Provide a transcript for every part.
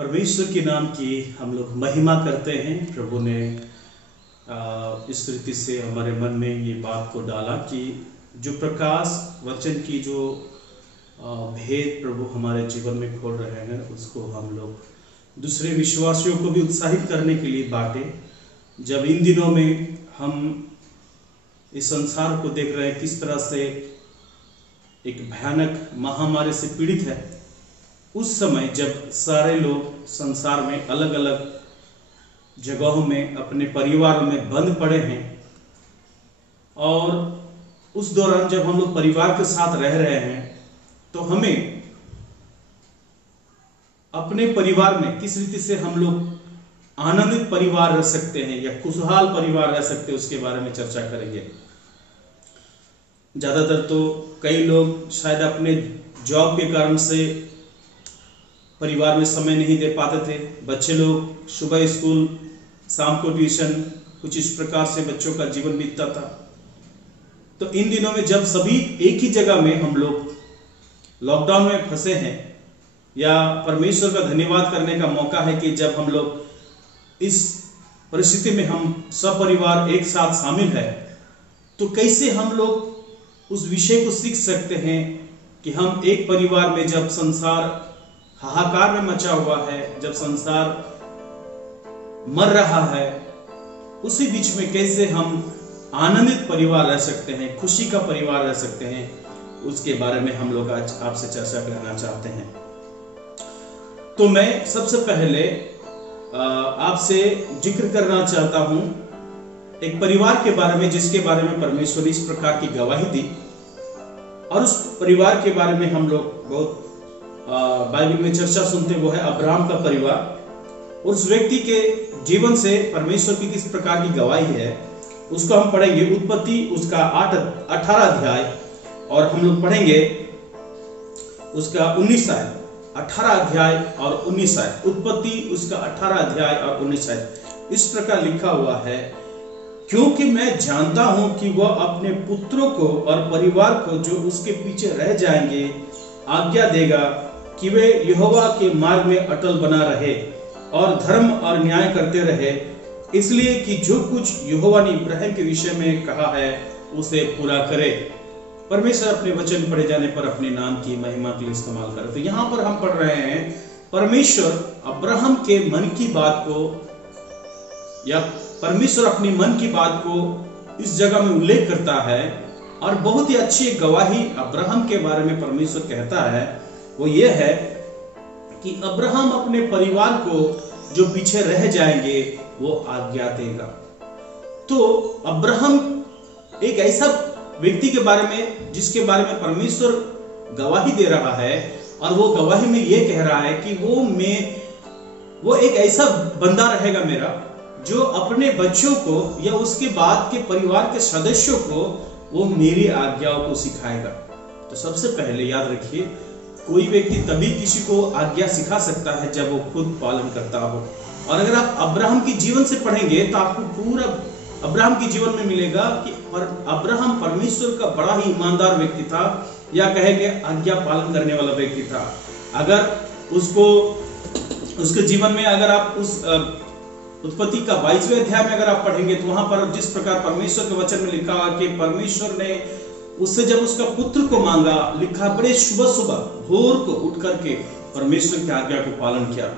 परमेश्वर के नाम की हम लोग महिमा करते हैं। प्रभु ने इस रीति से हमारे मन में ये बात को डाला कि जो प्रकाश वचन की जो भेद प्रभु हमारे जीवन में खोल रहे हैं उसको हम लोग दूसरे विश्वासियों को भी उत्साहित करने के लिए बांटें। जब इन दिनों में हम इस संसार को देख रहे हैं किस तरह से एक भयानक महामारी से पीड़ित है, उस समय जब सारे लोग संसार में अलग अलग जगहों में अपने परिवार में बंद पड़े हैं और उस दौरान जब हम लोग परिवार के साथ रह रहे हैं तो हमें अपने परिवार में किस रीति से हम लोग आनंदित परिवार रह सकते हैं या खुशहाल परिवार रह सकते हैं उसके बारे में चर्चा करेंगे। ज्यादातर तो कई लोग शायद अपने जॉब के कारण से परिवार में समय नहीं दे पाते थे। बच्चे लोग सुबह स्कूल, शाम को ट्यूशन, कुछ इस प्रकार से बच्चों का जीवन बीतता था। तो इन दिनों में जब सभी एक ही जगह में हम लोग लॉकडाउन में फंसे हैं, या परमेश्वर का धन्यवाद करने का मौका है कि जब हम लोग इस परिस्थिति में हम सपरिवार एक साथ शामिल है, तो कैसे हम लोग उस विषय को सीख सकते हैं कि हम एक परिवार में जब संसार हाहाकार में मचा हुआ है, जब संसार मर रहा है, उसी बीच में कैसे हम आनंदित परिवार रह सकते हैं, खुशी का परिवार रह सकते हैं, उसके बारे में हम लोग आज आपसे चर्चा करना चाहते हैं। तो मैं सबसे पहले आपसे जिक्र करना चाहता हूं एक परिवार के बारे में जिसके बारे में परमेश्वर ने इस प्रकार की गवाही दी, और उस परिवार के बारे में हम लोग बहुत बाइबल में चर्चा सुनते हैं। वो है अब्राहम का परिवार। उस व्यक्ति के जीवन से परमेश्वर की किस प्रकार की गवाही है उसको हम पढ़ेंगे। उत्पत्ति उसका 18 अध्याय, और हम लोग पढ़ेंगे उसका 19 आयत। 18 अध्याय और 19 आयत। उत्पत्ति उसका 18 अध्याय और 19 आयत। इस प्रकार लिखा हुआ है, क्योंकि मैं जानता हूं कि वह अपने पुत्रों को और परिवार को जो उसके पीछे रह जाएंगे आज्ञा देगा कि वे यहोवा के मार्ग में अटल बना रहे और धर्म और न्याय करते रहे, इसलिए कि जो कुछ यहोवा ने इब्राहिम के विषय में कहा है उसे पूरा करे। परमेश्वर अपने वचन पढ़े जाने पर अपने नाम की महिमा के लिए इस्तेमाल करे। तो यहाँ पर हम पढ़ रहे हैं परमेश्वर अब्राहम के मन की बात को, या परमेश्वर अपनी मन की बात को इस जगह में उल्लेख करता है, और बहुत ही अच्छी गवाही अब्राहम के बारे में परमेश्वर कहता है। वो ये है कि अब्राहम अपने परिवार को जो पीछे रह जाएंगे वो आज्ञा देगा। तो अब्राहम एक ऐसा व्यक्ति के बारे में जिसके बारे में परमेश्वर गवाही दे रहा है, और वो गवाही में ये कह रहा है कि वो एक ऐसा बंदा रहेगा मेरा जो अपने बच्चों को या उसके बाद के परिवार के सदस्यों को वो मेरी आज्ञाओं को सिखाएगा। तो सबसे पहले याद रखिए, कोई व्यक्ति तभी किसी को आज्ञा सिखा सकता है जब वो खुद पालन करता हो। और अगर आप अब्राहम की जीवन से पढ़ेंगे तो आपको पूरा अब्राहम की जीवन में मिलेगा कि अब्राहम परमेश्वर का बड़ा ही ईमानदार व्यक्ति था, या कहेंगे आज्ञा पालन करने वाला व्यक्ति था। अगर उसके जीवन में अगर आप उस उत्पत्ति का 22वें अध्याय में अगर आप पढ़ेंगे तो वहां पर जिस प्रकार परमेश्वर के वचन में लिखा कि परमेश्वर ने उससे जब उसका पुत्र को मांगा, लिखा बड़े सुबह सुबह भोर को उठ करके परमेश्वर की आज्ञा को पालन किया।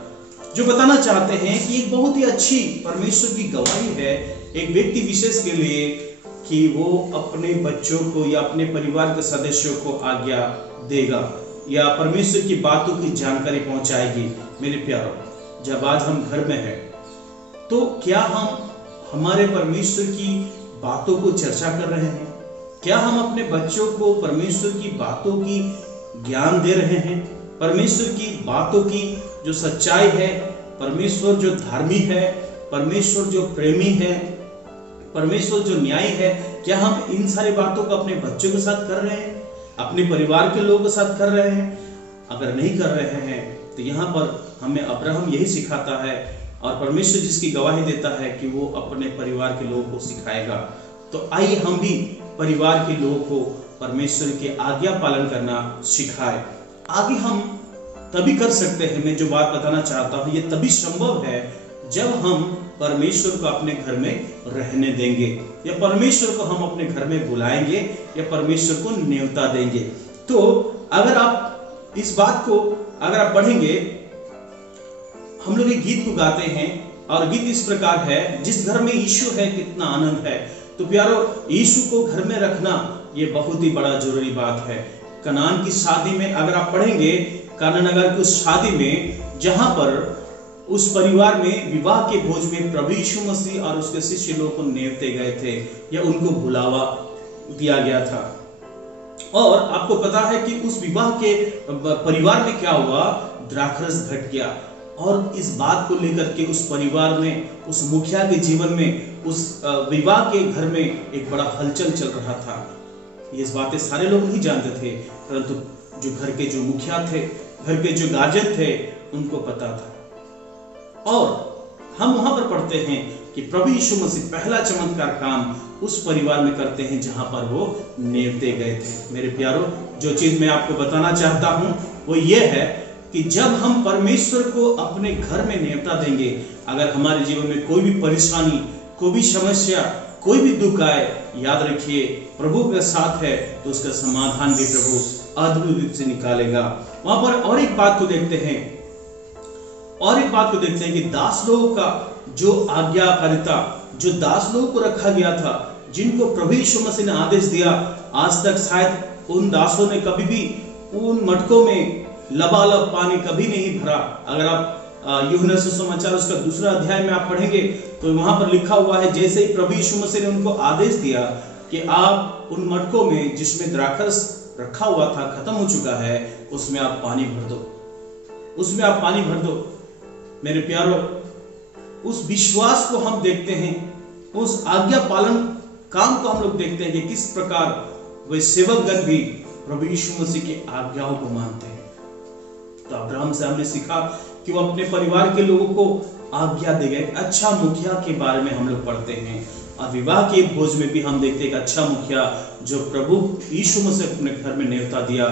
जो बताना चाहते हैं कि एक बहुत ही अच्छी परमेश्वर की गवाही है एक व्यक्ति विशेष के लिए कि वो अपने बच्चों को या अपने परिवार के सदस्यों को आज्ञा देगा या परमेश्वर की बातों की जानकारी पहुंचाएगी। मेरे प्यारों, जब आज हम घर में हैं तो क्या हम हमारे परमेश्वर की बातों को चर्चा कर रहे हैं? क्या हम अपने बच्चों को परमेश्वर की बातों की ज्ञान दे रहे हैं? परमेश्वर की बातों की जो सच्चाई है, परमेश्वर जो धार्मिक है, परमेश्वर जो प्रेमी है, परमेश्वर जो न्यायी है, क्या हम इन सारी बातों को अपने बच्चों के साथ कर रहे हैं, अपने परिवार के लोगों के साथ कर रहे हैं? अगर नहीं कर रहे हैं तो यहाँ पर हमें अब्राहम यही सिखाता है, और परमेश्वर जिसकी गवाही देता है कि वो अपने परिवार के लोगों को सिखाएगा। तो आइए हम भी परिवार के लोगों को परमेश्वर के आज्ञा पालन करना सिखाए। आगे हम तभी कर सकते हैं। मैं जो बात बताना चाहता हूँ, ये तभी संभव है जब हम परमेश्वर को अपने घर में रहने देंगे, या परमेश्वर को हम अपने घर में बुलाएंगे, या परमेश्वर को न्योता देंगे। तो अगर आप इस बात को अगर आप पढ़ेंगे, हम लोग एक गीत को गाते हैं और गीत इस प्रकार है, जिस घर में यीशु है कितना आनंद है। तो प्यारो, यीशु को घर में रखना ये बहुत ही बड़ा जरूरी बात है। कनान की शादी में अगर आप पढ़ेंगे, काना नगर की उस शादी में जहां पर उस परिवार में विवाह के भोज में प्रभु यीशु मसीह और उसके शिष्य लोगों को न्योते गए थे, या उनको बुलावा दिया गया था। और आपको पता है कि उस विवाह के परिवार में क्या हुआ, द्राक्षरस घट गया। और इस बात को लेकर के उस परिवार में, उस मुखिया के जीवन में, उस विवाह के घर में एक बड़ा हलचल चल रहा था। ये बातें सारे लोग नहीं जानते थे, परंतु जो घर के जो मुखिया थे, घर के जो गार्जियन थे, उनको पता था। और हम वहां पर पढ़ते हैं कि प्रभु यीशु मसीह पहला चमत्कार काम उस परिवार में करते हैं जहां पर वो न्योते गए थे। मेरे प्यारो, जो चीज मैं आपको बताना चाहता हूं वो ये है कि जब हम परमेश्वर को अपने घर में न्योता देंगे, अगर हमारे जीवन में कोई भी परेशानी, कोई भी समस्या, कोई भी दुख आए, याद रखिए प्रभु के साथ है तो उसका समाधान भी प्रभु अद्भुत रूप से निकालेगा। वहां पर और एक बात को देखते हैं कि दास लोगों का जो आज्ञाकारिता, जो दास लोगों को रखा गया था, जिनको प्रभु यीशु मसीह ने आदेश दिया, आज तक शायद उन दासों ने कभी भी उन मटकों में लबालब पानी कभी नहीं भरा। अगर आप यूहन्ना सुसमाचार उसका 2 अध्याय में आप पढ़ेंगे तो वहां पर लिखा हुआ है, जैसे ही प्रभु यीशु मसीह ने उनको आदेश दिया कि आप उन मटकों में जिसमें द्राक्षरस रखा हुआ था, खत्म हो चुका है, उसमें आप पानी भर दो, उसमें आप पानी भर दो। मेरे प्यारो, उस विश्वास को हम देखते हैं, उस आज्ञा पालन काम को हम लोग देखते हैं कि किस प्रकार वे सेवकगण भी प्रभु यीशु मसीह की आज्ञाओं को मानते हैं। तो अब्राहम से हमने सीखा कि वो अपने परिवार के लोगों को आज्ञा देगा। एक अच्छा मुखिया के बारे में हम लोग पढ़ते हैं, और विवाह के भोज में भी हम देखते हैं एक अच्छा मुखिया जो प्रभु यीशु मसीह अपने घर में न्योता दिया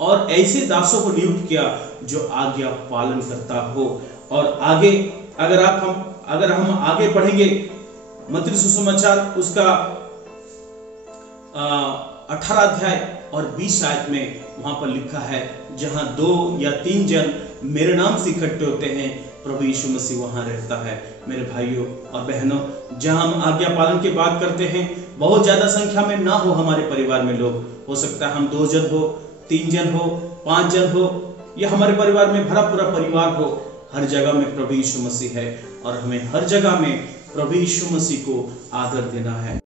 और ऐसे दासों को नियुक्त किया जो आज्ञा पालन करता हो। और आगे अगर हम आगे पढ़ेंगे, मत्ती सुसमाचार उसका 18 अध्याय और 20 आयत में वहां पर लिखा है, जहां 2 या 3 जन मेरे नाम से इकट्ठे होते हैं, प्रभु यीशु मसीह वहां रहता है। मेरे भाइयों और बहनों, जहां हम आज्ञा पालन की बात करते हैं, बहुत ज्यादा संख्या में ना हो हमारे परिवार में लोग, हो सकता है हम 2 जन हो, 3 जन हो, 5 जन हो, या हमारे परिवार में भरा पूरा परिवार हो, हर जगह में प्रभु यीशु मसीह है और हमें हर जगह में प्रभु यीशु मसीह को आदर देना है।